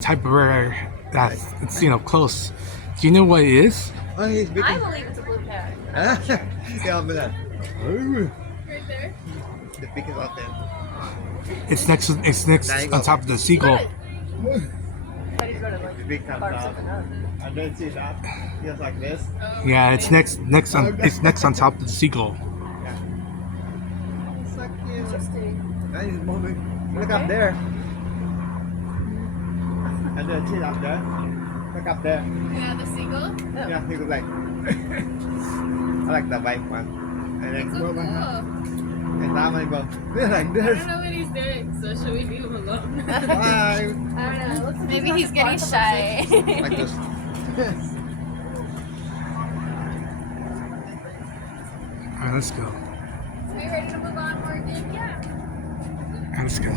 type of bird that's it's close. Do you know what it is? Oh, he's big. I believe it's a blue cat. Yeah, but Right there. the biggest out there. It's next on top of the seagull. But he's gonna The big comes bark out. something up. And then see that. Just like this. Yeah, it's next on top of the seagull. So cute. Interesting. And he's moving. Look up there. And then see up there. Look up there. Yeah, the seagull. Yeah, he goes like. I like the white one. And then So go cool. back. I And that one goes. They're like this. don't know what he's doing, so should we leave him alone? Bye. I don't know. It looks like Maybe not he's getting bark shy. Like this. Alright, let's go. Are you ready to move on, Morgan? Yeah. Let's go.